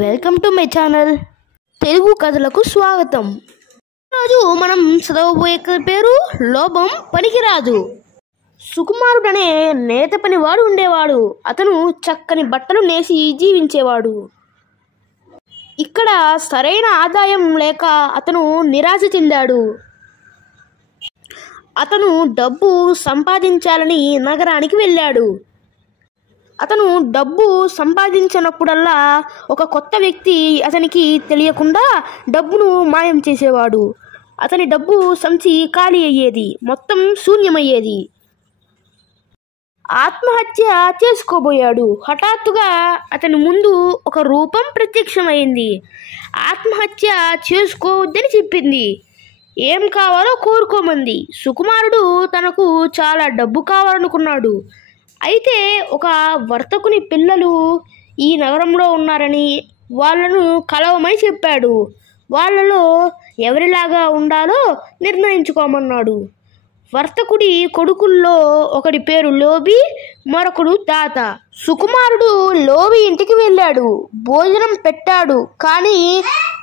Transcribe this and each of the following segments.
Welcome to my channel Telugu కథలకు స్వాగతం. ఈరోజు మనం చదవబోయే కథ పేరు లోభం పనికిరాదు. సుకుమారుడనే నేత పనివాడు ఉండేవాడు. అతను చక్కని బట్టలు నేసి జీవించేవాడు. ఇక్కడ సరైన ఆదాయం లేక అతను నిరాశ చెందాడు. అతను డబ్బు సంపాదించాలని నగరానికి వెళ్ళాడు. అతను డబ్బు సంపాదించినప్పుడల్లా ఒక కొత్త వ్యక్తి అతనికి తెలియకుండా డబ్బును మాయం చేసేవాడు. అతని డబ్బు సంచి ఖాళీ అయ్యేది, మొత్తం శూన్యమయ్యేది. ఆత్మహత్య చేసుకోబోయాడు. హఠాత్తుగా అతని ముందు ఒక రూపం ప్రత్యక్షమైంది. ఆత్మహత్య చేసుకోవద్దని చెప్పింది. ఏం కావాలో కోరుకోమంది. సుకుమారుడు తనకు చాలా డబ్బు కావాలనుకున్నాడు. అయితే ఒక వర్తకుని పిల్లలు ఈ నగరంలో ఉన్నారని వాళ్ళను కలవమని చెప్పాడు. వాళ్ళలో ఎవరిలాగా ఉండాలో నిర్ణయించుకోమన్నాడు. వర్తకుడి కొడుకుల్లో ఒకడి పేరు లోబి, మరొకడు దాత. సుకుమారుడు లోబి ఇంటికి వెళ్ళాడు. భోజనం పెట్టాడు, కానీ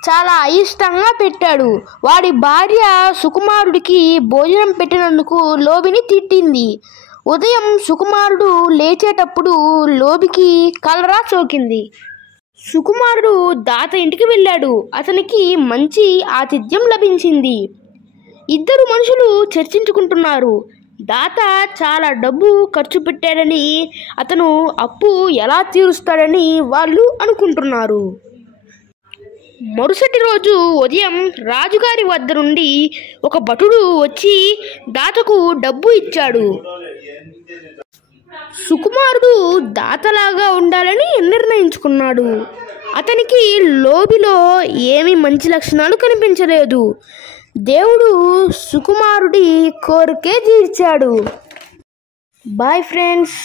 చాలా అయిష్టంగా పెట్టాడు. వాడి భార్య సుకుమారుడికి భోజనం పెట్టినందుకు లోబిని తిట్టింది. ఉదయం సుకుమారుడు లేచేటప్పుడు లోబికి కలరా సోకింది. సుకుమారుడు దాత ఇంటికి వెళ్ళాడు. అతనికి మంచి ఆతిథ్యం లభించింది. ఇద్దరు మనుషులు చర్చించుకుంటున్నారు. దాత చాలా డబ్బు ఖర్చు పెట్టాడని, అతను అప్పు ఎలా తీరుస్తాడని వాళ్ళు అనుకుంటున్నారు. మరుసటి రోజు ఉదయం రాజుగారి వద్ద నుండి ఒక భటుడు వచ్చి దాతకు డబ్బు ఇచ్చాడు. సుకుమారుడు దాతలాగా ఉండాలని నిర్ణయించుకున్నాడు. అతనికి లోబిలో ఏమీ మంచి లక్షణాలు కనిపించలేదు. దేవుడు సుకుమారుడి కోరికే తీర్చాడు. Boy friends.